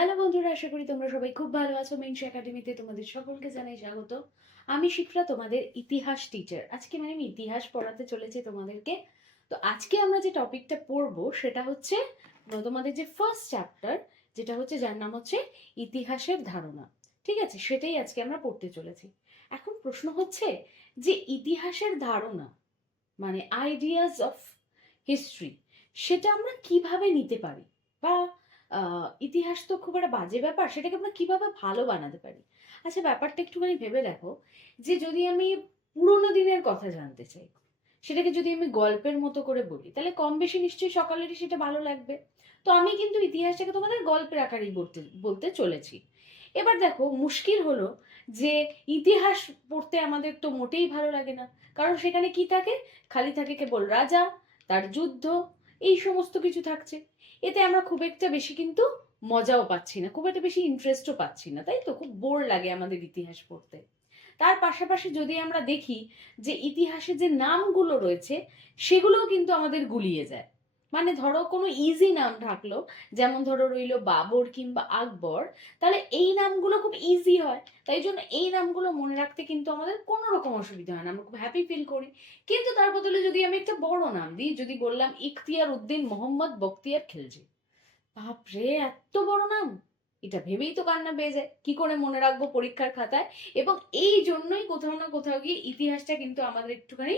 Hello বন্ধুরা, আশা করি তোমরা সবাই খুব ভালো আছো। মেনস একাডেমিতে তোমাদের সকলকে জানাই স্বাগত। আমি শিখরা, তোমাদের ইতিহাস টিচার আজকে মানে আমি ইতিহাস পড়াতে চলেছি তোমাদেরকে। তো আজকে আমরা যে টপিকটা পড়ব, সেটা হচ্ছে তোমাদের যে ফার্স্ট চ্যাপ্টার যেটা হচ্ছে যার নাম হচ্ছে ইতিহাসের ধারণা। ঠিক আছে? সেটাই আজকে আমরা পড়তে চলেছি। এখন প্রশ্ন হচ্ছে যে ইতিহাসের ধারণা মানে আইডিয়াস অফ হিস্ট্রি সেটা আমরা কীভাবে নিতে পারি? বা ইতিহাস তো খুব একটা বাজে ব্যাপার, সেটাকে আমরা কীভাবে ভালো বানাতে পারি? আচ্ছা ব্যাপারটা একটুখানি ভেবে দেখো, যে যদি আমি পুরোনো দিনের কথা জানতে চাই, সেটাকে যদি আমি গল্পের মতো করে বলি, তাহলে কম বেশি নিশ্চয়ই সকালেরই সেটা ভালো লাগবে। তো আমি কিন্তু ইতিহাসটাকে তোমাদের গল্পের আকারেই বলতে বলতে চলেছি। এবার দেখো, মুশকিল হলো যে ইতিহাস পড়তে আমাদের তো মোটেই ভালো লাগে না, কারণ সেখানে কি থাকে? খালি থাকে কেবল রাজা, তার যুদ্ধ, এই সমস্ত কিছু থাকছে। এতে আমরা খুব একটা বেশি কিন্তু মজাও পাচ্ছি না, খুব একটা বেশি ইন্টারেস্টও পাচ্ছি না, তাই তো? খুব বোর লাগে আমাদের ইতিহাস পড়তে। তার পাশাপাশি যদি আমরা দেখি যে ইতিহাসে যে নামগুলো রয়েছে, সেগুলোও কিন্তু আমাদের গুলিয়ে যায়। মানে ধরো কোনো ইজি নাম থাকল, যেমন ধরো রইল বাবর কিংবা আকবর, তাহলে এই নামগুলো খুব ইজি হয়। তাই জন্য এই নামগুলো মনে রাখতে কিন্তু আমাদের কোনো রকম অসুবিধা হয় না, আমরা খুব হ্যাপি ফিল করি। কিন্তু তার বদলে যদি আমি একটা বড় নাম দিই, যদি বললাম ইখতিয়ার উদ্দিন মোহাম্মদ বখতিয়ার খিলজি, বাপরে এত বড় নাম! এটা ভেবেই তো কান্না পেয়ে যায়। কি করে মনে রাখব পরীক্ষার খাতায়? এবং এই জন্যই কোথাও না কোথাও গিয়ে ইতিহাসটা কিন্তু আমাদের একটুখানি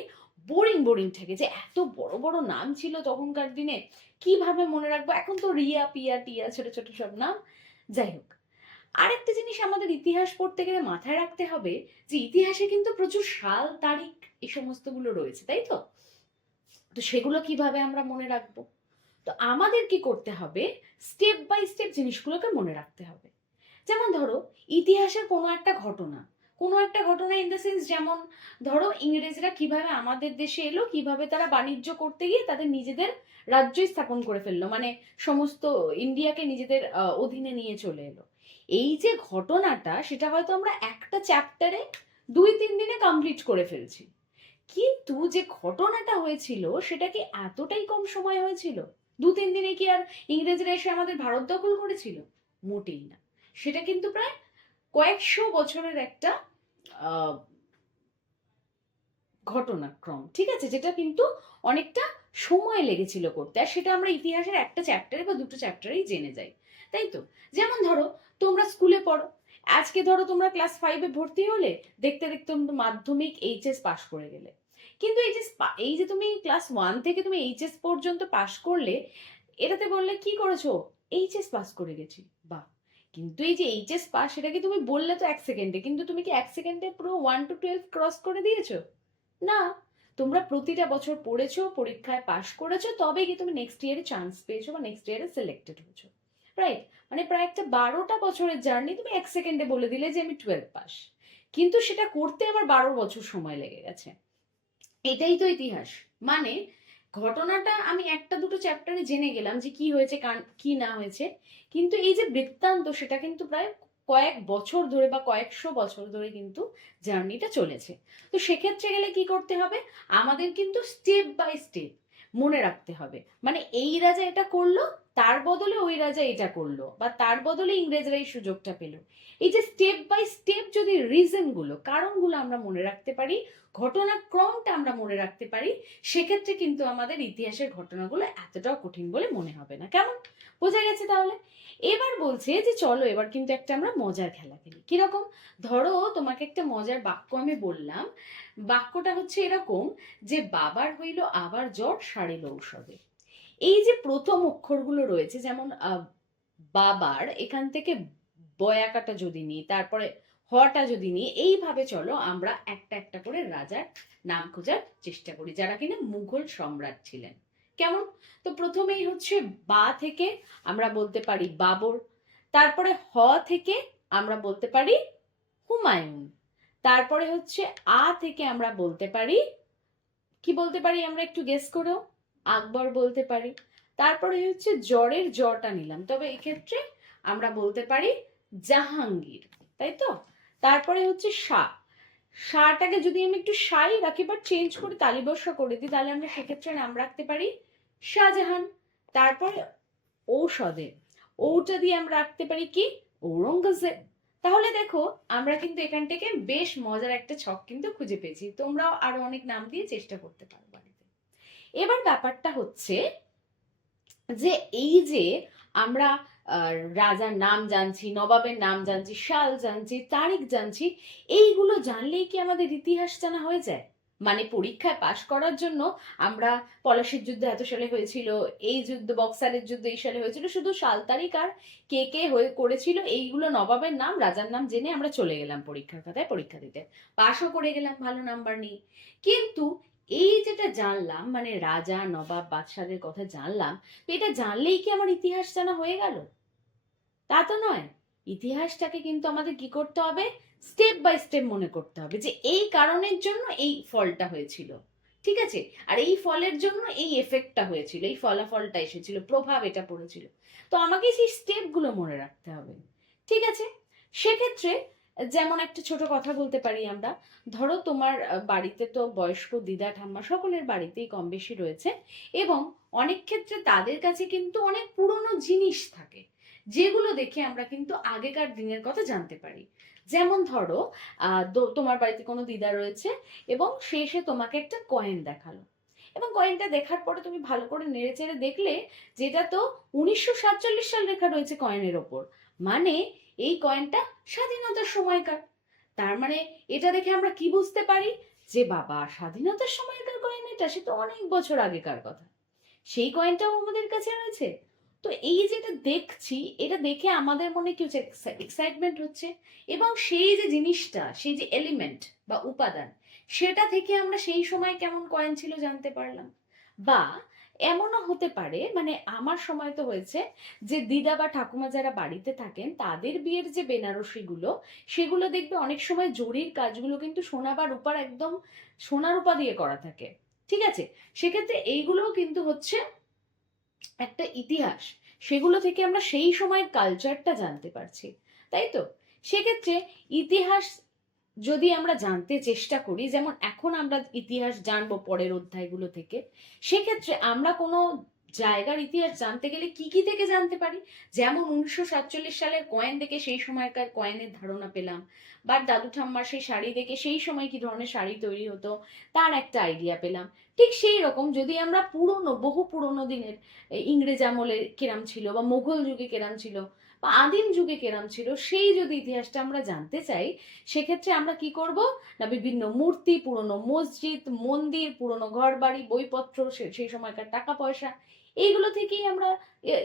বোরিং বোরিং থাকে যে এত বড় বড় নাম ছিল তখনকার দিনে। কীভাবে মনে রাখব? এখন তো রিয়া, পিয়া, টিয়া, ছোট ছোট সব নাম। যাই হোক, আরেকটা জিনিস আমাদের ইতিহাস পড়তে গেলে মাথায় রাখতে হবে যে ইতিহাসে কিন্তু প্রচুর সাল, তারিখ এই সমস্তগুলো রয়েছে, তাই তো? তো সেগুলো কীভাবে আমরা মনে রাখব? তো আমাদের কি করতে হবে? স্টেপ বাই স্টেপ জিনিসগুলোকে মনে রাখতে হবে। যেমন ধরো, ইতিহাসের কোনো একটা ঘটনা কোনো একটা ঘটনা ইন দ্য সেন্স যেমন, ধরো ইংরেজরা কীভাবে আমাদের দেশে এলো, কীভাবে তারা বাণিজ্য করতে গিয়ে তাদের নিজেদের রাজ্যই স্থাপন করে ফেলল মানে সমস্ত ইন্ডিয়াকে নিজেদের অধীনে নিয়ে চলে এলো। এই যে ঘটনাটা, সেটা হয়তো আমরা একটা চ্যাপ্টারে দুই, তিন দিনে কমপ্লিট করে ফেলছি। কিন্তু যে ঘটনাটা হয়েছিল, সেটা কি এতটাই কম সময় হয়েছিল? দু, তিন দিনে কি আর ইংরেজরা এসে আমাদের ভারত দখল করেছিল? মোটেই না। সেটা কিন্তু প্রায় কয়েকশো বছরের একটা ঘটনাক্রম, ঠিক আছে? যেটা কিন্তু অনেকটা সময় লেগেছিল করতে, আর সেটা আমরা ইতিহাসের একটা চ্যাপ্টারে বা দুটো চ্যাপ্টারেই জেনে যাই, তাই তো? যেমন ধরো, তোমরা স্কুলে পড়ো, আজকে ধরো তোমরা ক্লাস ফাইভে ভর্তি হলে, দেখতে দেখতে তোমরা মাধ্যমিক এইচএস পাশ করে গেলে। কিন্তু এই যে এই যে তুমি ক্লাস ওয়ান থেকে তুমি এইচএস পর্যন্ত পাশ করলে, এটাতে বললে কি করেছ? এইচএস পাস করে গেছি, বাহ! কিন্তু এই যে এইচএস পাস সেটাকে তুমি বললে তো এক সেকেন্ডে কিন্তু তুমি কি এক সেকেন্ডে পুরো ওয়ান টু টুয়েলভ ক্রস করে দিয়েছ? না। তোমরা প্রতিটা বছর পড়েছো, পরীক্ষায় পাশ করেছ তবে কি তুমি নেক্সট ইয়ারে চান্স পেয়েছ বা নেক্সট ইয়ারে সিলেক্টেড হয়েছো। রাইট মানে প্রায় একটা বারোটা বছরের জার্নি তুমি এক সেকেন্ডে বলে দিলে যে আমি টুয়েলভ পাস। কিন্তু সেটা করতে আবার বারো বছর সময় লেগে গেছে। এটাই তো ইতিহাস। মানে ঘটনাটা আমি একটা দুটো চ্যাপ্টারে জেনে গেলাম যে কি হয়েছে কি না হয়েছে। কিন্তু এই যে বৃত্তান্ত, সেটা কিন্তু প্রায় কয়েক বছর ধরে বা কয়েকশো বছর ধরে কিন্তু জার্নিটা চলেছে। তো সেক্ষেত্রে গেলে কি করতে হবে? আমাদের কিন্তু স্টেপ বাই স্টেপ মনে রাখতে হবে। মানে এই রাজা এটা করল তার বদলে ওই রাজা এটা করল বা তার বদলে ইংরেজরা এই সুযোগটা পেল। এই যে স্টেপ বাই স্টেপ যদি রিজনগুলো কারণগুলো আমরা মনে রাখতে পারি, ঘটনাক্রমটা আমরা মনে রাখতে পারি, সেক্ষেত্রে কিন্তু আমাদের ইতিহাসের ঘটনাগুলো এতটাও কঠিন বলে মনে হবে না। কেমন? বোঝা গেছে তাহলে? এবার বলছে যে চলো, এবার কিন্তু একটা আমরা মজার খেলা খেলি। কীরকম? ধরো তোমাকে একটা মজার বাক্য আমি বললাম। বাক্যটা হচ্ছে এরকম, যে বাবার হইল আবার জ্বর, সারিল ঔষধে। এই যে প্রথম অক্ষরগুলো রয়েছে, যেমন বাবার, এখান থেকে বয়াকাটা যদি নিই, তারপরে হটা যদি নিই, এইভাবে চলো আমরা একটা একটা করে রাজার নাম খোঁজার চেষ্টা করি, যারা কিনা মুঘল সম্রাট ছিলেন। কেমন? তো প্রথমেই হচ্ছে বা থেকে আমরা বলতে পারি বাবর, তারপরে হ থেকে আমরা বলতে পারি হুমায়ুন, তারপরে হচ্ছে আ থেকে আমরা বলতে পারি, কি বলতে পারি আমরা একটু গেস করেও? আকবর বলতে পারি। তারপরে হচ্ছে জ্বরের জ্বরটা নিলাম। তবে এক্ষেত্রে আমরা বলতে পারি জাহাঙ্গীর, তাই তো? তারপরে হচ্ছে শাহ। শাহটাকে যদি আমি একটু শাই রাখি বা চেঞ্জ করে তালিবর্ষ করে দিই, তাহলে আমরা সেক্ষেত্রে নাম রাখতে পারি শাহজাহান। তারপরে ঔষধে। ওটা দিয়ে আমরা রাখতে পারি কি? ঔরঙ্গজেব। তাহলে দেখো, আমরা কিন্তু এখান থেকে বেশ মজার একটা ছক কিন্তু খুঁজে পেয়েছি। তোমরাও আরও অনেক নাম দিয়ে চেষ্টা করতে পারো বাড়িতে এবার ব্যাপারটা হচ্ছে যে এই যে আমরা রাজার নাম জানছি, নবাবের নাম জানছি সাল জানছি, তারিখ জানছি, এইগুলো জানলেই কি আমাদের ইতিহাস জানা হয়ে যায়? মানে পরীক্ষায় পাশ করার জন্য আমরা পলাশির যুদ্ধ এত সালে হয়েছিল, এই যুদ্ধ, বক্সারের যুদ্ধ এই সালে হয়েছিল, শুধু সাল তারিখ আর কে কে হয়ে করেছিল, এইগুলো নবাবের নাম, রাজার নাম জেনে আমরা চলে গেলাম পরীক্ষার খাতায় পরীক্ষা দিতে। পাশও করে গেলাম, ভালো নাম্বার নিয়ে কিন্তু এই যেটা জানলাম মানে রাজা, নবাব, বাদশাদের কথা জানলাম এটা জানলেই কি আমার ইতিহাস জানা হয়ে গেল? তা তো নয়। ইতিহাসটাকে কিন্তু আমাদের কি করতে হবে? স্টেপ বাই স্টেপ মনে করতে হবে যে এই কারণের জন্য এই ফলটা হয়েছিল। ঠিক আছে? আর এই ফলের জন্য এই এফেক্টটা হয়েছিল, এই ফলাফলটা এসেছিল, প্রভাব এটা পড়েছিল। তো আমাকে সেই স্টেপগুলো মনে রাখতে হবে। ঠিক আছে? সেক্ষেত্রে যেমন একটা ছোট কথা বলতে পারি আমরা। ধরো তোমার বাড়িতে তো বয়স্ক দিদা, ঠাম্মা সকলের বাড়িতেই কম বেশি রয়েছে এবং অনেক ক্ষেত্রে তাদের কাছে কিন্তু অনেক পুরনো জিনিস থাকে, যেগুলো দেখে আমরা কিন্তু আগেকার দিনের কথা জানতে পারি। যেমন ধরো তোমার বাড়িতে কোনো দিদা রয়েছে এবং সে এসে তোমাকে একটা কয়েন দেখাল। এবং কয়েনটা দেখার পরে তুমি ভালো করে নেড়ে চেড়ে দেখলে, যেটা তো উনিশশো সাতচল্লিশ সাল লেখা রয়েছে কয়েনের ওপর। মানে এই কয়েনটা স্বাধীনতার সময়কার। তার মানে এটা দেখে আমরা কি বুঝতে পারি? যে বাবা, স্বাধীনতার সময়কার কয়েন এটা, সে তো অনেক বছর আগেকার কথা। সেই কয়েনটাও আমাদের কাছে রয়েছে। তো এই যেটা দেখছি, এটা দেখে আমাদের মনে কি হচ্ছে? এক্সাইটমেন্ট হচ্ছে। এবং সেই যে জিনিসটা, সেই যে এলিমেন্ট বা উপাদান, সেটা থেকে আমরা সেই সময় কেমন কয়েন ছিল জানতে পারলাম। বা এমনও হতে পারে মানে আমার সময় তো হয়েছে যে দিদা বা ঠাকুমা যারা বাড়িতে থাকেন, তাদের বিয়ের যে বেনারসিগুলো, সেগুলো দেখবে অনেক সময় জরির কাজগুলো কিন্তু সোনা বা রূপার একদম সোনা রূপা দিয়ে করা থাকে। ঠিক আছে? সেক্ষেত্রে এইগুলোও কিন্তু হচ্ছে একটা ইতিহাস। সেগুলো থেকে আমরা সেই সময়ের কালচারটা জানতে পারছি। তাই তো? সেক্ষেত্রে ইতিহাস যদি আমরা জানতে চেষ্টা করি, যেমন এখন আমরা ইতিহাস জানব পরের অধ্যায়গুলো থেকে, সেক্ষেত্রে আমরা কোনো জায়গার ইতিহাস জানতে গেলে কি কি থেকে জানতে পারি? যেমন উনিশশো সাতচল্লিশ সালের কয়েন থেকে সেই সময়কার কয়েনের ধারণা পেলাম। বা দাদু ঠাম্মার সেই শাড়ি দেখে সেই সময় কি ধরনের শাড়ি তৈরি হতো, তার একটা আইডিয়া পেলাম। ঠিক সেই রকম যদি আমরা পুরনো, বহু পুরনো দিনের ইংরেজ আমলে কেরাম ছিল বা মুঘল যুগে কেরাম ছিল বা আদিম যুগে কেরাম ছিল, সেই যদি ইতিহাসটা আমরা জানতে চাই, সেক্ষেত্রে আমরা কি করব? না, বিভিন্ন মূর্তি, পুরনো মসজিদ, মন্দির, পুরনো ঘর বাড়ি বইপত্র সেই সময়কার টাকা পয়সা এইগুলো থেকেই আমরা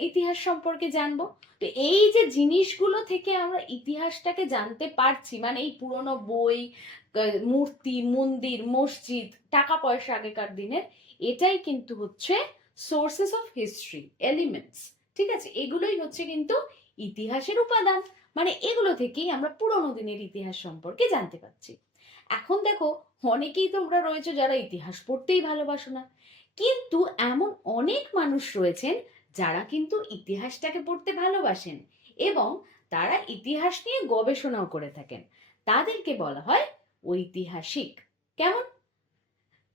ইতিহাস সম্পর্কে জানব। তো এই যে জিনিসগুলো থেকে আমরা ইতিহাসটাকে জানতে পারছি মানে এই পুরনো বই মূর্তি, মন্দির, মসজিদ, টাকা পয়সা আগেকার দিনের, এটাই কিন্তু হচ্ছে সোর্সেস অফ হিস্ট্রি এলিমেন্টস ঠিক আছে? এগুলোই হচ্ছে কিন্তু ইতিহাসের উপাদান। মানে এগুলো থেকেই আমরা পুরোনো দিনের ইতিহাস সম্পর্কে জানতে পারছি। এখন দেখো, অনেকেই তোমরা রয়েছে যারা ইতিহাস পড়তেই ভালোবাসো না। কিন্তু এমন অনেক মানুষ রয়েছেন যারা কিন্তু ইতিহাসটাকে পড়তে ভালোবাসেন এবং তারা ইতিহাস নিয়ে গবেষণাও করে থাকেন। তাদেরকে বলা হয় ঐতিহাসিক। কেমন?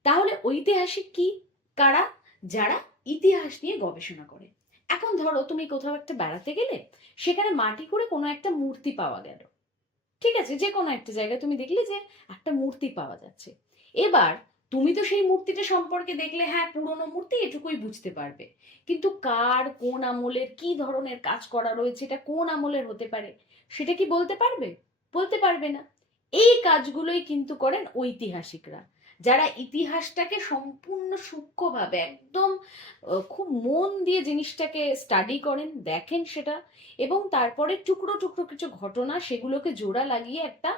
তাহলে ঐতিহাসিক কি? কারা? যারা ইতিহাস নিয়ে গবেষণা করে। এখন ধরো তুমি কোথাও একটা বেড়াতে গেলে, সেখানে মাটি করে কোনো একটা মূর্তি পাওয়া গেল। ঠিক আছে? যে কোনো একটা জায়গায় তুমি দেখলে যে একটা মূর্তি পাওয়া যাচ্ছে। এবার তুমি তো সেই মূর্তিটা সম্পর্কে দেখলে হ্যাঁ পুরনো মূর্তি এটুকুই বুঝতে পারবে। কিন্তু কার, কোন আমলের, কি ধরনের কাজ করা রয়েছে, এটা কোন আমলের হতে পারে, সেটা কি বলতে পারবে? বলতে পারবে না। এই কাজগুলোই কিন্তু করেন ঐতিহাসিকরা, যারা ইতিহাসটাকে সম্পূর্ণ সূক্ষ্মভাবে একদম খুব মন দিয়ে জিনিসটাকে স্টাডি করেন, দেখেন সেটা, এবং তারপরে টুকরো টুকরো কিছু ঘটনা সেগুলোকে জোড়া লাগিয়ে একটা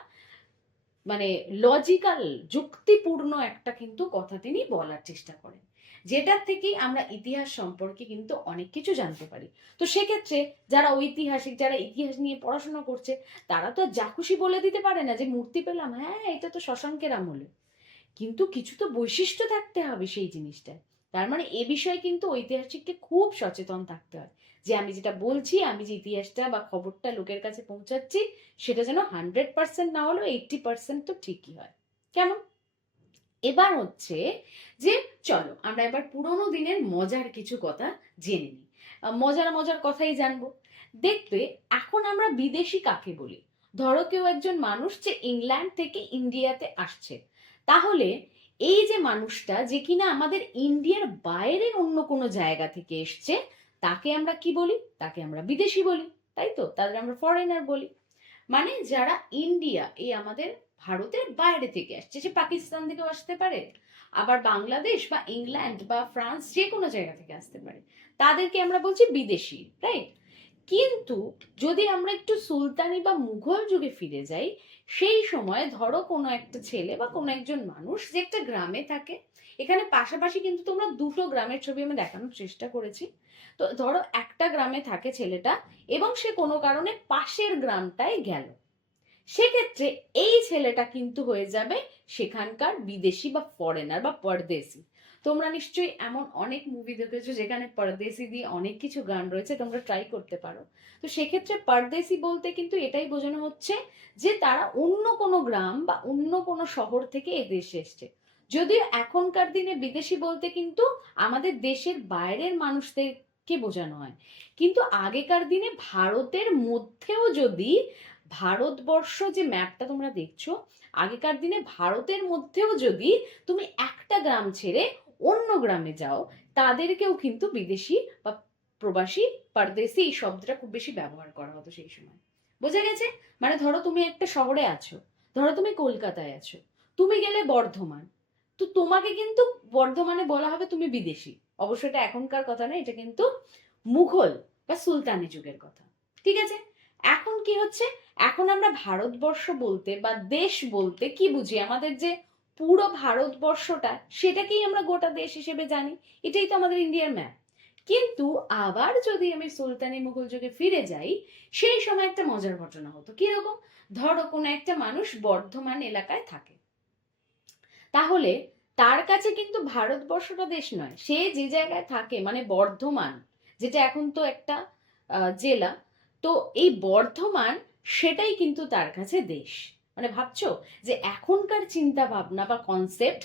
মানে লজিক্যাল যুক্তিপূর্ণ একটা কিন্তু কথা তিনি বলার চেষ্টা করেন। যেটার থেকেই আমরা ইতিহাস সম্পর্কে কিন্তু অনেক কিছু জানতে পারি। তো সেক্ষেত্রে যারা ঐতিহাসিক, যারা ইতিহাস নিয়ে পড়াশোনা করছে, তারা তো যা খুশি বলে দিতে পারে না যে, মূর্তি পেলাম। হ্যাঁ এটা তো শশাঙ্কের আমলে। কিন্তু কিছু তো বৈশিষ্ট্য থাকতে হবে সেই জিনিসটায়। তার মানে এ বিষয়ে কিন্তু ঐতিহাসিককে খুব সচেতন থাকতে হয়। যে আমি যেটা বলছি, আমি যে ইতিহাসটা বা খবরটা লোকের কাছে পৌঁছাচ্ছি, সেটা যেন হান্ড্রেড পার্সেন্ট না হলেও এইটটি পার্সেন্ট তো ঠিকই হয়। কেমন? এবার হচ্ছে যে, চলো আমরা এবার পুরোনো দিনের মজার কিছু কথা জেনে নিই। মজার মজার কথাই জানব। দেখবে, এখন আমরা বিদেশি কাকে বলি? ধরো কেউ একজন মানুষ যে ইংল্যান্ড থেকে ইন্ডিয়াতে আসছে। তাহলে এই যে মানুষটা যে কিনা আমাদের ইন্ডিয়ার বাইরের অন্য কোনো জায়গা থেকে এসছে তাকে আমরা কি বলি? তাকে আমরা বিদেশি বলি, তাই তো? তাদের আমরা ফরেনার বলি। মানে যারা ইন্ডিয়া এই আমাদের ভারতের বাইরে থেকে আসছে, সে পাকিস্তান থেকেও আসতে পারে, আবার বাংলাদেশ বা ইংল্যান্ড বা ফ্রান্স যে কোনো জায়গা থেকে আসতে পারে। তাদেরকে আমরা বলছি বিদেশি রাইট কিন্তু যদি আমরা একটু সুলতানি বা মুঘল যুগে ফিরে যাই, সেই সময় ধরো কোনো একটা ছেলে বা কোনো একজন মানুষ যে একটা গ্রামে থাকে এখানে পাশাপাশি কিন্তু তোমরা দুটো গ্রামের ছবি আমি দেখানোর চেষ্টা করেছি। তো ধরো একটা গ্রামে থাকে ছেলেটা এবং সে কোনো কারণে পাশের গ্রামটায় গেল। সেক্ষেত্রে এই ছেলেটা কিন্তু হয়ে যাবে সেখানকার বিদেশি বা ফরেনার বা পরদেশি। তোমরা নিশ্চয়ই এমন অনেক মুভি দেখেছ যেখানে পরদেশি দিয়ে অনেক কিছু গান রয়েছে, তোমরা ট্রাই করতে পারো। তো সেক্ষেত্রে পরদেশি বলতে কিন্তু এটাই বোঝানো হচ্ছে যে তারা অন্য কোনো গ্রাম বা অন্য কোনো শহর থেকে এ দেশে এসছে। যদিও এখনকার দিনে বিদেশি বলতে কিন্তু আমাদের দেশের বাইরের মানুষদেরকে বোঝানো হয়। কিন্তু আগেকার দিনে ভারতের মধ্যেও যদি ভারতবর্ষ যে ম্যাপটা তোমরা দেখছ, আগেকার দিনে ভারতের মধ্যেও যদি তুমি একটা গ্রাম ছেড়ে অন্য গ্রামে যাও, তাদেরকেও কিন্তু বিদেশি বা প্রবাসী, পারদেশি এই শব্দটা খুব বেশি ব্যবহার করা হতো সেই সময়। বোঝা গেছে? মানে ধরো তুমি একটা শহরে আছো, ধরো তুমি কলকাতায় আছো, তুমি গেলে বর্ধমান তো তোমাকে কিন্তু বর্ধমানে বলা হবে তুমি বিদেশি। অবশ্য এটা এখনকার কথা না এটা কিন্তু মুঘল বা সুলতানি যুগের কথা। ঠিক আছে? এখন কি হচ্ছে? এখন আমরা ভারতবর্ষ বলতে বা দেশ বলতে কি বুঝি? আমাদের যে পুরো ভারতবর্ষটা, সেটাকেই আমরা গোটা দেশ হিসেবে জানি। এটাই তো আমাদের ইন্ডিয়ার ম্যাপ। কিন্তু আবার যদি আমি সুলতানি মুঘল যুগে ফিরে যাই, সেই সময় একটা মজার ঘটনা হতো। কীরকম? ধরো কোনো একটা মানুষ বর্ধমান এলাকায় থাকে। তাহলে তার কাছে কিন্তু ভারতবর্ষটা দেশ নয়, সে যে জায়গায় থাকে মানে বর্ধমান, যেটা এখন তো একটা জেলা, তো এই বর্ধমান সেটাই কিন্তু তার কাছে দেশ। মানে ভাবছ যে এখনকার চিন্তা ভাবনা বা কনসেপ্ট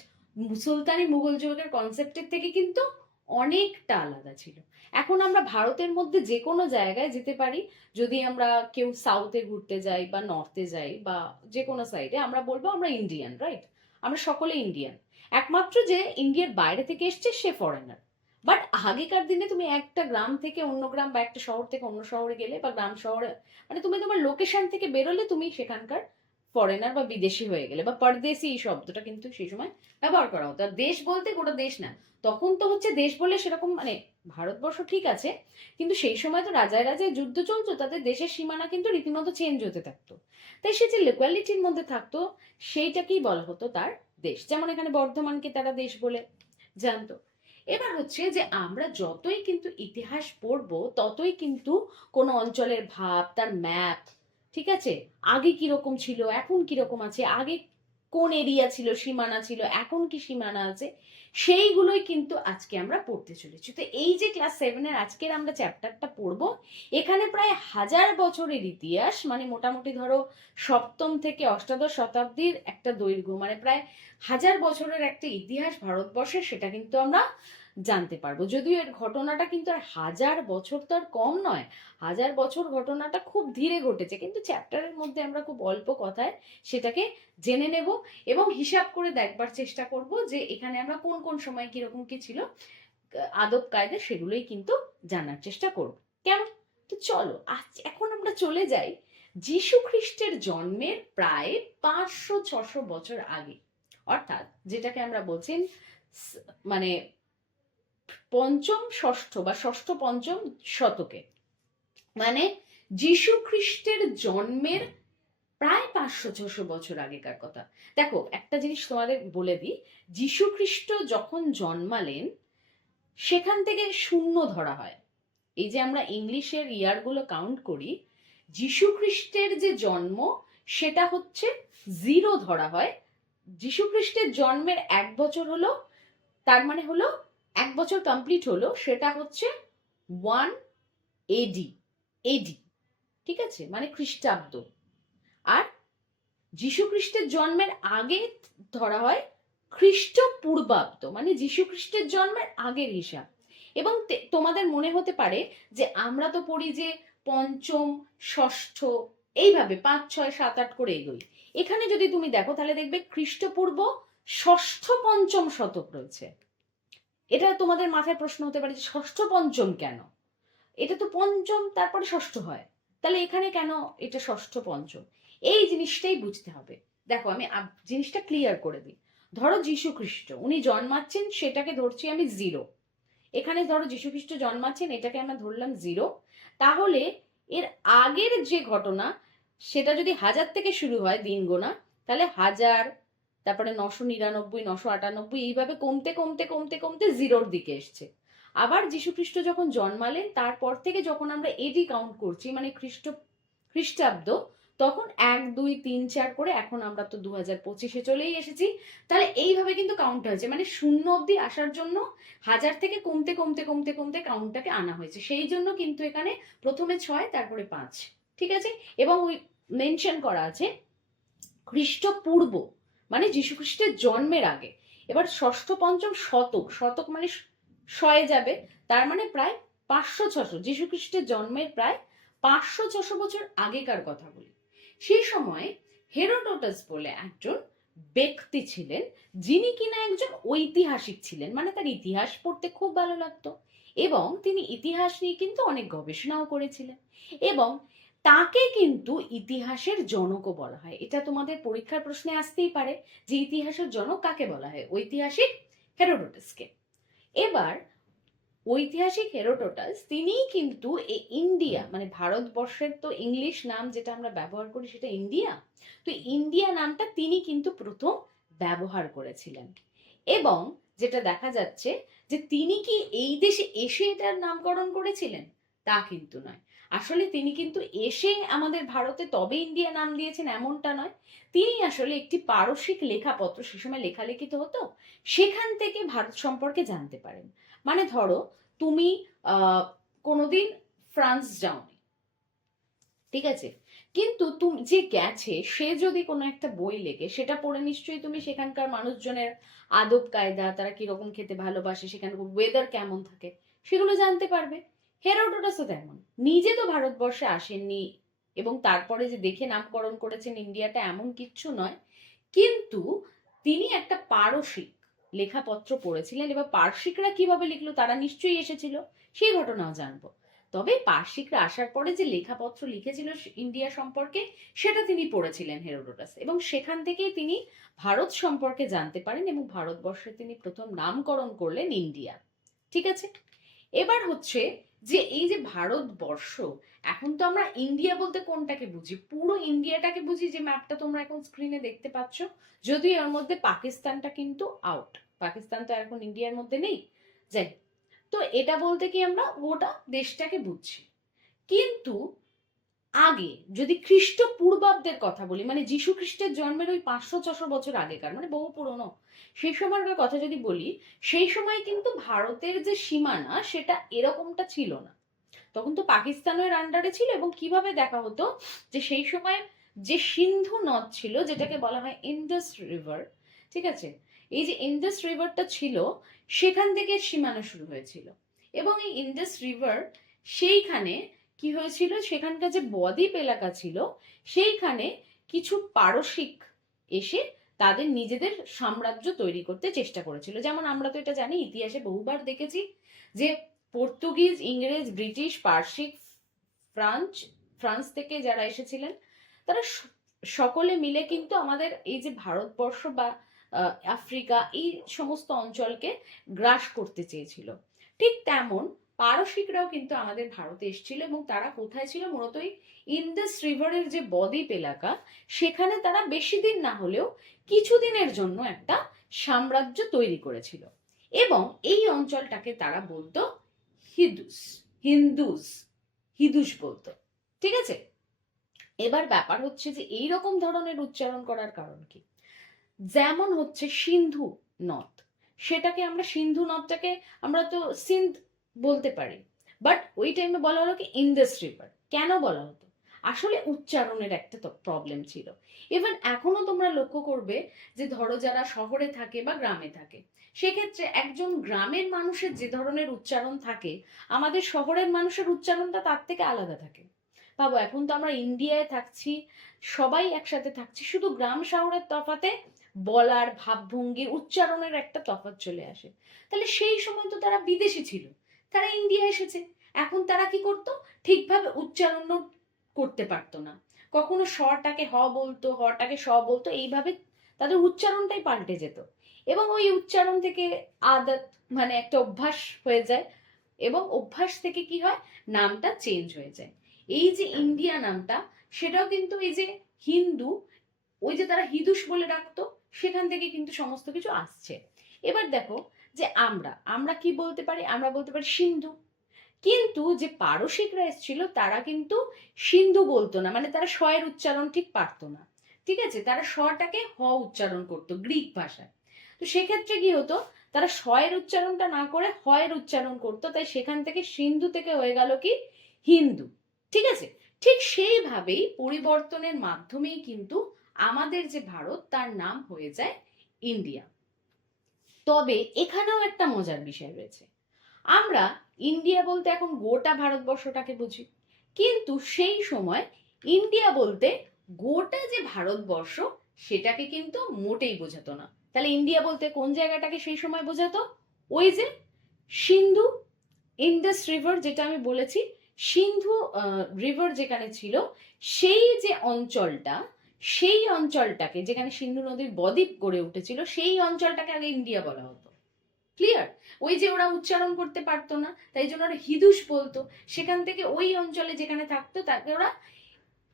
সুলতানি মুঘল যুগের কনসেপ্টের থেকে কিন্তু অনেকটা আলাদা ছিল। এখন আমরা ভারতের মধ্যে যে কোনো জায়গায় যেতে পারি, যদি আমরা কেউ সাউথে ঘুরতে যাই বা নর্থে যাই বা যে কোনো সাইডে আমরা বলব আমরা ইন্ডিয়ান রাইট আমরা সকলে ইন্ডিয়ান একমাত্র যে ইন্ডিয়ার বাইরে থেকে এসছে, সে ফরেনার বাট আগেকার দিনে তুমি একটা গ্রাম থেকে অন্য গ্রাম বা একটা শহর থেকে অন্য শহরে গেলে বা গ্রাম শহরে মানে তুমি তোমার লোকেশন থেকে বেরোলে তুমি সেখানকার ফরেনার বা বিদেশি হয়ে গেলে বা পরদেশি এই শব্দটা কিন্তু সেই সময় ব্যবহার করা হতো। আর দেশ বলতে গোটা দেশ না, তখন তো হচ্ছে দেশ বলে সেরকম মানে ভারতবর্ষ ঠিক আছে, কিন্তু সেই সময় তো রাজায় রাজায় যুদ্ধ চলতো তাদের দেশের সীমানা কিন্তু রীতিমতো চেঞ্জ হতে থাকতো। তাই সে যে লোকালিটির মধ্যে থাকতো, সেইটাকেই বলা হতো তার দেশ। যেমন এখানে বর্ধমানকে তারা দেশ বলে জানতো। এবার হচ্ছে যে আমরা যতই কিন্তু ইতিহাস পড়ব, ততই কিন্তু কোনো অঞ্চলের ভাব, তার ম্যাপ ঠিক আছে? আগে কীরকম ছিল? এখন কীরকম আছে? আগে কোন এরিয়া ছিল? সীমানা ছিল? এখন কি সীমানা আছে? সেইগুলোই কিন্তু আজকে আমরা পড়তে চলেছি। তো এই যে ক্লাস সেভেনের আজকের আমরা চ্যাপ্টারটা পড়ব, এখানে প্রায় হাজার বছরের ইতিহাস মানে মোটামুটি ধরো সপ্তম থেকে অষ্টাদশ শতাব্দীর একটা দৈর্ঘ্য মানে প্রায় হাজার বছরের একটা ইতিহাস ভারতবর্ষের, সেটা কিন্তু আমরা জানতে পারব। যদিও এর ঘটনাটা কিন্তু আর হাজার বছর তো আর কম নয়, হাজার বছর ঘটনাটা খুব ধীরে ঘটেছে। কিন্তু চ্যাপ্টারের মধ্যে আমরা খুব অল্প কথায় সেটাকে জেনে নেব এবং হিসাব করে দেখবার চেষ্টা করব যে এখানে আমরা কোন কোন সময় কীরকম কি ছিল। আদব কায়দা সেগুলোই কিন্তু জানার চেষ্টা করব। কেমন তো চলো, আজ এখন আমরা চলে যাই যিশু খ্রিস্টের জন্মের প্রায় পাঁচশো ছশো বছর আগে। অর্থাৎ যেটাকে আমরা বলছেন মানে পঞ্চম ষষ্ঠ বা ষষ্ঠ পঞ্চম শতকে। মানে যিশু খ্রিস্টের জন্মের প্রায় পাঁচশো ছশো বছর আগেকার কথা। দেখো, একটা জিনিস তোমাদের বলে দিই, যিশু খ্রিস্ট যখন জন্মালেন, সেখান থেকে শূন্য ধরা হয়। এই যে আমরা ইংলিশের ইয়ারগুলো কাউন্ট করি, যিশু খ্রিস্টের যে জন্ম, সেটা হচ্ছে জিরো ধরা হয়। যিশু খ্রিস্টের জন্মের এক বছর হলো, তার মানে হলো এক বছর কমপ্লিট হলো, সেটা হচ্ছে ওয়ান এডি এডি ঠিক আছে? মানে খ্রিস্টাব্দ। আর যিশু খ্রিস্টের জন্মের আগে ধরা হয় খ্রিস্ট পূর্বাব্দ মানে যিশু খ্রিস্টের জন্মের আগের হিসাব। এবং তোমাদের মনে হতে পারে যে আমরা তো পড়ি যে পঞ্চম, ষষ্ঠ, এইভাবে পাঁচ, ছয়, সাত, আট করে এগোই। এখানে যদি তুমি দেখো, তাহলে দেখবে খ্রিস্টপূর্ব ষষ্ঠ, পঞ্চম শতক রয়েছে। এটা তোমাদের মাথায় প্রশ্ন হতে পারে যে ষষ্ঠ পঞ্চম কেন? এটা তো পঞ্চম, তারপরে ষষ্ঠ হয়। তাহলে এখানে কেন এটা ষষ্ঠ পঞ্চম? এই জিনিসটাই বুঝতে হবে। দেখো, আমি জিনিসটা ক্লিয়ার করে দিই। ধরো যীশু খ্রিস্ট উনি জন্মাচ্ছেন, সেটাকে ধরছি আমি জিরো এখানে ধরো যীশু খ্রিস্ট জন্মাচ্ছেন, এটাকে আমরা ধরলাম জিরো তাহলে এর আগের যে ঘটনা, সেটা যদি হাজার থেকে শুরু হয় দিন গোনা তাহলে হাজার তারপরে নশো নিরানব্বই, নশো আটানব্বই, এইভাবে কমতে কমতে কমতে কমতে জিরোর দিকে এসছে। আবার যীশুখ্রিস্ট যখন জন্মালেন, তারপর থেকে যখন আমরা এডি কাউন্ট করছি মানে খ্রিস্ট, খ্রিস্টাব্দ, তখন এক, দুই, তিন, চার করে এখন আমরা তো দু হাজার পঁচিশে চলেই এসেছি। তাহলে এইভাবে কিন্তু কাউন্ট হয়েছে। মানে শূন্য অবধি আসার জন্য হাজার থেকে কমতে কমতে কমতে কমতে কাউন্টটাকে আনা হয়েছে। সেই জন্য কিন্তু এখানে প্রথমে ছয়, তারপরে পাঁচ। ঠিক আছে? এবং ওই মেনশন করা আছে খ্রিস্টপূর্ব। মানে যীশুখ্রিস্টের জন্মের আগে। এবার ষষ্ঠ, পঞ্চম শতক শতক মানে শয়ে যাবে, তার মানে প্রায় পাঁচশো ছশো যীশুখ্রিস্টের জন্মের প্রায় পাঁচশো ছশো বছর আগেকার কথা বলি। সেই সময় হেরোডোটাস বলে একজন ব্যক্তি ছিলেন, যিনি কিনা একজন ঐতিহাসিক ছিলেন মানে তার ইতিহাস পড়তে খুব ভালো লাগতো। এবং তিনি ইতিহাস নিয়ে কিন্তু অনেক গবেষণাও করেছিলেন। এবং তাকে কিন্তু ইতিহাসের জনকও বলা হয়। এটা তোমাদের পরীক্ষার প্রশ্নে আসতেই পারে যে ইতিহাসের জনক কাকে বলা হয়? ঐতিহাসিক হেরোডোটাসকে। এবার ঐতিহাসিক হেরোডোটাস, তিনিই কিন্তু এই ইন্ডিয়া মানে ভারতবর্ষের তো ইংলিশ নাম যেটা আমরা ব্যবহার করি সেটা ইন্ডিয়া, তো ইন্ডিয়া নামটা তিনি কিন্তু প্রথম ব্যবহার করেছিলেন। এবং যেটা দেখা যাচ্ছে যে তিনি কি এই দেশে এসে এটার নামকরণ করেছিলেন? তা কিন্তু নয়। আসলে তিনি কিন্তু এসে আমাদের ভারতে তবে ইন্ডিয়া নাম দিয়েছেন এমনটা নয়। তিনি আসলে একটি পারসিক লেখাপত্র, সে সময় লেখালেখিত হতো, সেখান থেকে ভারত সম্পর্কে জানতে পারেন। মানে ধরো, তুমি কোনোদিন ফ্রান্স যাওনি, ঠিক আছে? কিন্তু তুমি, যে গেছে, সে যদি কোনো একটা বই লেখে, সেটা পড়ে নিশ্চয়ই তুমি সেখানকার মানুষজনের আদব কায়দা তারা কীরকম খেতে ভালোবাসে, সেখানকার ওয়েদার কেমন থাকে, সেগুলো জানতে পারবে। হেরোডোটাসও তেমন। নিজে তো ভারতবর্ষে আসেননি এবং তারপরে যে দেখে নামকরণ করেছেন ইন্ডিয়াটা এমন কিচ্ছু নয়, কিন্তু তিনি একটা পারসিক লেখাপত্র পড়েছিলেন এবার পার্শ্বিকরা কীভাবে লিখলো তারা নিশ্চয়ই এসেছিল, সেই ঘটনাও জানব। তবে পার্শ্বিকরা আসার পরে যে লেখাপত্র লিখেছিল ইন্ডিয়া সম্পর্কে, সেটা তিনি পড়েছিলেন হেরোডোটাস। এবং সেখান থেকেই তিনি ভারত সম্পর্কে জানতে পারেন এবং ভারতবর্ষে তিনি প্রথম নামকরণ করলেন ইন্ডিয়া। ঠিক আছে? এবার হচ্ছে যে এই যে ভারতবর্ষ, এখন তো আমরা ইন্ডিয়া বলতে কোনটাকে বুঝি? পুরো ইন্ডিয়াটাকে বুঝি যে ম্যাপটা তোমরা এখন স্ক্রিনে দেখতে পাচ্ছ। যদিও এর মধ্যে পাকিস্তানটা কিন্তু আউট পাকিস্তান তো এখন ইন্ডিয়ার মধ্যে নেই। যাই তো এটা বলতে কি আমরা গোটা দেশটাকে বুঝছি। কিন্তু আগে যদি খ্রিস্ট পূর্বাব্দের কথা বলি মানে যীশু খ্রিস্টের জন্মের ওই পাঁচশো ছশো বছর আগেকার মানে বহু পুরনো, সেই সময়কার কথা যদি বলি, সেই সময় কিন্তু ভারতের যে সীমানা সেটা এরকমটা ছিল না। তখন তো পাকিস্তানের আন্ডারে ছিল এবং কীভাবে দেখা হতো যে সেই সময় যে সিন্ধু নদ ছিল, যেটাকে বলা হয় ইন্দাস রিভার ঠিক আছে? এই যে ইন্দাস রিভারটা ছিল, সেখান থেকে সীমানা শুরু হয়েছিল। এবং এই ইন্দাস রিভার সেইখানে কি হয়েছিল? সেখানকার যে বদ্বীপ এলাকা ছিল, সেইখানে কিছু পারসিক এসে তাদের নিজেদের সাম্রাজ্য তৈরি করতে চেষ্টা করেছিল। যেমন আমরা তো এটা জানি, ইতিহাসে বহুবার দেখেছি যে পর্তুগিজ, ইংরেজ, ব্রিটিশ, পার্সিক ফ্রান্স ফ্রান্স থেকে যারা এসেছিলেন, তারা সকলে মিলে কিন্তু আমাদের এই যে ভারতবর্ষ বা আফ্রিকা, এই সমস্ত অঞ্চলকে গ্রাস করতে চেয়েছিল। ঠিক তেমন পারসিকরাও কিন্তু আমাদের ভারতে এসেছিল এবং তারা কোথায় ছিল? মূলত ইন্দাস রিভারের যে বদ্বীপ এলাকা, সেখানে তারা বেশি দিন না হলেও কিছুদিনের জন্য একটা সাম্রাজ্য তৈরি করেছিল। এবং এই অঞ্চলটাকে তারা বলতো হিদুস হিন্দুস, হিদুস বলতো। ঠিক আছে? এবার ব্যাপার হচ্ছে যে এই রকম ধরনের উচ্চারণ করার কারণ কি? যেমন হচ্ছে সিন্ধু নদ। সেটাকে আমরা সিন্ধু নদটাকে আমরা তো সিন্ধ বলতে পারি। বাট ওই টাইমে বলা হলো কি ইন্দাস রিভার কেন বলা হতো? আসলে উচ্চারণের একটা প্রবলেম ছিল। ইভেন এখনও তোমরা লক্ষ্য করবে যে, ধরো যারা শহরে থাকে বা গ্রামে থাকে, সেক্ষেত্রে একজন গ্রামের মানুষের যে ধরনের উচ্চারণ থাকে, আমাদের শহরের মানুষের উচ্চারণটা তার থেকে আলাদা থাকে। ভাবো, এখন তো আমরা ইন্ডিয়ায় থাকছি, সবাই একসাথে থাকছি, শুধু গ্রাম শহরের তফাতে বলার ভাবভঙ্গি উচ্চারণের একটা তফাৎ চলে আসে। তাহলে সেই সময় তো তারা বিদেশি ছিল। তারা ইন্ডিয়া এসেছে। এখন তারা কি করতো? ঠিকভাবে উচ্চারণ করতে পারতো না। কখনো স্বরটাকে হ বলতো, হটাকে স বলতো, এইভাবে তাদের উচ্চারণটাই পাল্টে যেত। এবং ওই উচ্চারণ থেকে আদাত মানে একটা অভ্যাস হয়ে যায় এবং অভ্যাস থেকে কি হয়? নামটা চেঞ্জ হয়ে যায়। এই যে ইন্ডিয়া নামটা, সেটাও কিন্তু এই যে হিন্দু, ওই যে তারা হিদুস বলে ডাকতো, সেখান থেকে কিন্তু সমস্ত কিছু আসছে। এবার দেখো যে আমরা আমরা কি বলতে পারি? আমরা বলতে পারি সিন্ধু। কিন্তু যে পারসিকরা এসেছিল, তারা কিন্তু সিন্ধু বলতো না। মানে তারা শয়ের উচ্চারণ ঠিক পারতো না। ঠিক আছে? তারা শটাকে হ উচ্চারণ করতো গ্রিক ভাষায়। তো সেক্ষেত্রে কি হতো? তারা শয়ের উচ্চারণটা না করে হয়ের উচ্চারণ করতো। তাই সেখান থেকে সিন্ধু থেকে হয়ে গেল কি? হিন্দু। ঠিক আছে? ঠিক সেইভাবেই পরিবর্তনের মাধ্যমেই কিন্তু আমাদের যে ভারত, তার নাম হয়ে যায় ইন্ডিয়া। তবে এখানেও একটা মজার বিষয় রয়েছে। আমরা ইন্ডিয়া বলতে এখন গোটা ভারতবর্ষটাকে বুঝি। কিন্তু সেই সময় ইন্ডিয়া বলতে গোটা যে ভারতবর্ষ, সেটাকে কিন্তু মোটেই বোঝাতো না। তাহলে ইন্ডিয়া বলতে কোন জায়গাটাকে সেই সময় বোঝাতো? ওই যে সিন্ধু ইন্দাস রিভার যেটা আমি বলেছি, সিন্ধু রিভার যেখানে ছিল, সেই যে অঞ্চলটা সেই অঞ্চলটাকে, যেখানে সিন্ধু নদীর বদ্বীপ গড়ে উঠেছিল, সেই অঞ্চলটাকে আগে ইন্ডিয়া বলা হতো। ক্লিয়ার ওই যে ওরা উচ্চারণ করতে পারতো না, তাই জন্য ওরা হিদুস বলতো। সেখান থেকে ওই অঞ্চলে যেখানে থাকতো, তাকে ওরা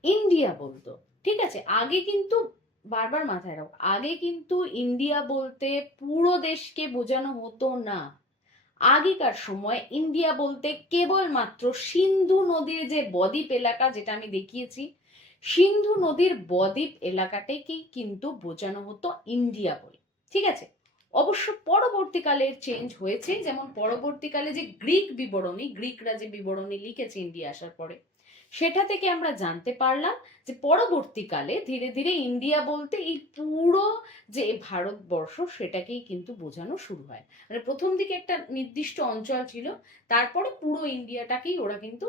ইন্ডিয়া বলতো। ঠিক আছে? আগে কিন্তু, বারবার মাথায় রাখো, আগে কিন্তু ইন্ডিয়া বলতে পুরো দেশকে বোঝানো হতো না। আগেকার সময় ইন্ডিয়া বলতে কেবলমাত্র সিন্ধু নদীর যে বদ্বীপ এলাকা, যেটা আমি দেখিয়েছি সিন্ধু নদীর বদ্বীপ এলাকাটাকেই কিন্তু বোঝানো হতো ইন্ডিয়া বলে। ঠিক আছে? অবশ্য পরবর্তীকালে চেঞ্জ হয়েছে, যেমন পরবর্তীকালে যে গ্রিক বিবরণী, গ্রিকরা যে বিবরণী লিখেছে ইন্ডিয়া আসার পরে, সেটা থেকে আমরা জানতে পারলাম যে পরবর্তীকালে ধীরে ধীরে ইন্ডিয়া বলতে এই পুরো যে ভারতবর্ষ, সেটাকেই কিন্তু বোঝানো শুরু হয়। মানে প্রথম দিকে একটা নির্দিষ্ট অঞ্চল ছিল, তারপরে পুরো ইন্ডিয়াটাকেই ওরা কিন্তু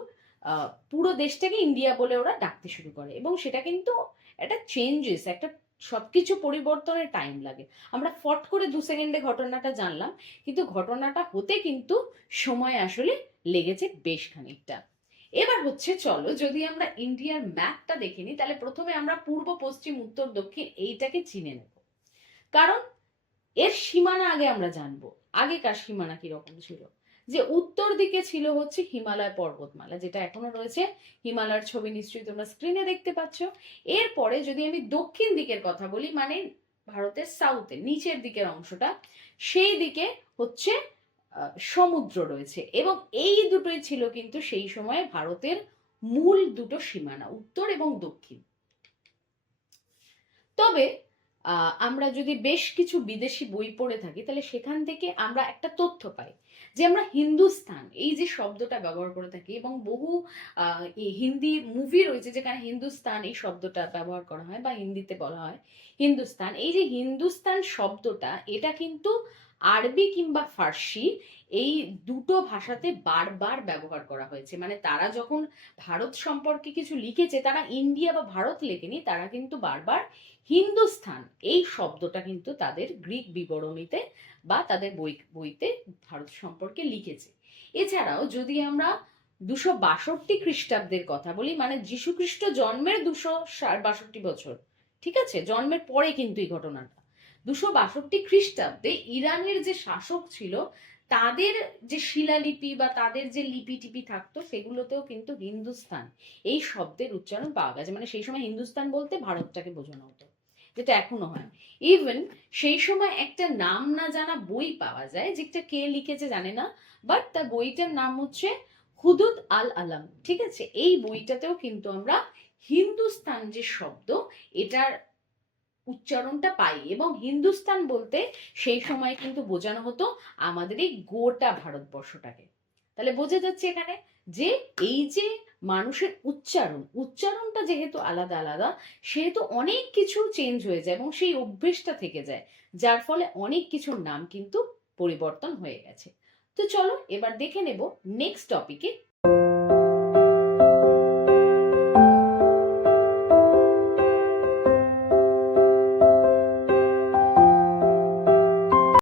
পুরো দেশটাকে ইন্ডিয়া বলে ওরা ডাকতে শুরু করে। এবং সেটা কিন্তু একটা চেঞ্জেস একটা সবকিছু পরিবর্তনের টাইম লাগে। আমরা ফট করে দু সেকেন্ডে ঘটনাটা জানলাম, কিন্তু ঘটনাটা হতে কিন্তু সময় আসলে লেগেছে বেশ খানিকটা। এবার হচ্ছে চলো, যদি আমরা ইন্ডিয়ার ম্যাপটা দেখে নিই, তাহলে প্রথমে আমরা পূর্ব, পশ্চিম, উত্তর, দক্ষিণ এইটাকে চিনে নেব। কারণ এর সীমানা আগে আমরা জানব, আগেকার সীমানা কীরকম ছিল। যে উত্তর দিকে ছিল হচ্ছে হিমালয় পর্বতমালা, যেটা এখনও রয়েছে। হিমালয়ের ছবি নিশ্চয়ই তোমরা স্ক্রিনে দেখতে পাচ্ছ। এরপরে যদি আমি দক্ষিণ দিকের কথা বলি মানে ভারতের সাউথে নিচের দিকের অংশটা, সেই দিকে হচ্ছে সমুদ্র রয়েছে। এবং এই দুটোই ছিল কিন্তু সেই সময়ে ভারতের মূল দুটো সীমানা, উত্তর এবং দক্ষিণ। তবে আমরা যদি বেশ কিছু বিদেশি বই পড়ে থাকি, তাহলে সেখান থেকে আমরা একটা তথ্য পাই। যে আমরা হিন্দুস্তান এই যে শব্দটা ব্যবহার করে থাকি এবং বহু হিন্দি মুভি রয়েছে যেখানে হিন্দুস্তান এই শব্দটা ব্যবহার করা হয় বা হিন্দিতে বলা হয়। হিন্দুস্তান এই যে হিন্দুস্তান শব্দটা, এটা কিন্তু আরবি কিংবা ফার্সি এই দুটো ভাষাতে বারবার ব্যবহার করা হয়েছে। মানে তারা যখন ভারত সম্পর্কে কিছু লিখেছে, তারা ইন্ডিয়া বা ভারত লেখেনি, তারা কিন্তু বারবার হিন্দুস্থান, এই শব্দটা কিন্তু তাদের গ্রিক বিবরণীতে বা তাদের বই, বইতে ভারত সম্পর্কে লিখেছে। এছাড়াও যদি আমরা দুশো বাষট্টি খ্রিস্টাব্দের কথা বলি মানে যীশুখ্রিস্ট জন্মের দুশো বাষট্টি বছর, ঠিক আছে? জন্মের পরে কিন্তু এই ঘটনাটা। দুশো বাষট্টি খ্রিস্টাব্দে ইরানের যে শাসক ছিল তাদের যে শিলালিপি বা তাদের যে লিপি টিপি থাকতো, সেগুলোতেও কিন্তু হিন্দুস্তান এই শব্দের উচ্চারণ পাওয়া গেছে। মানে সেই সময় হিন্দুস্তান বলতে ভারতটাকে বোঝানো হতো, যেটা এখনও হয়। ইভেন সেই সময় একটা নাম না জানা বই পাওয়া যায়, যেটা কে লিখেছে জানে না বাট তার বইটার নাম হচ্ছে হুদুদ আল আলম ঠিক আছে? এই বইটাতেও কিন্তু আমরা হিন্দুস্তান যে শব্দ, এটার উচ্চারণটা পাই এবং হিন্দুস্তান বলতে সেই সময় কিন্তু বোঝানো হতো আমাদের এই গোটা ভারতবর্ষটাকে। তাহলে বোঝা যাচ্ছে এখানে যে এই যে মানুষের উচ্চারণ, উচ্চারণটা যেহেতু আলাদা আলাদা, সেহেতু অনেক কিছু চেঞ্জ হয়ে যায় এবং সেই অভ্যেসটা থেকে যায়, যার ফলে অনেক কিছুর নাম কিন্তু পরিবর্তন হয়ে গেছে। তো চলো এবার দেখে নেব নেক্সট টপিকে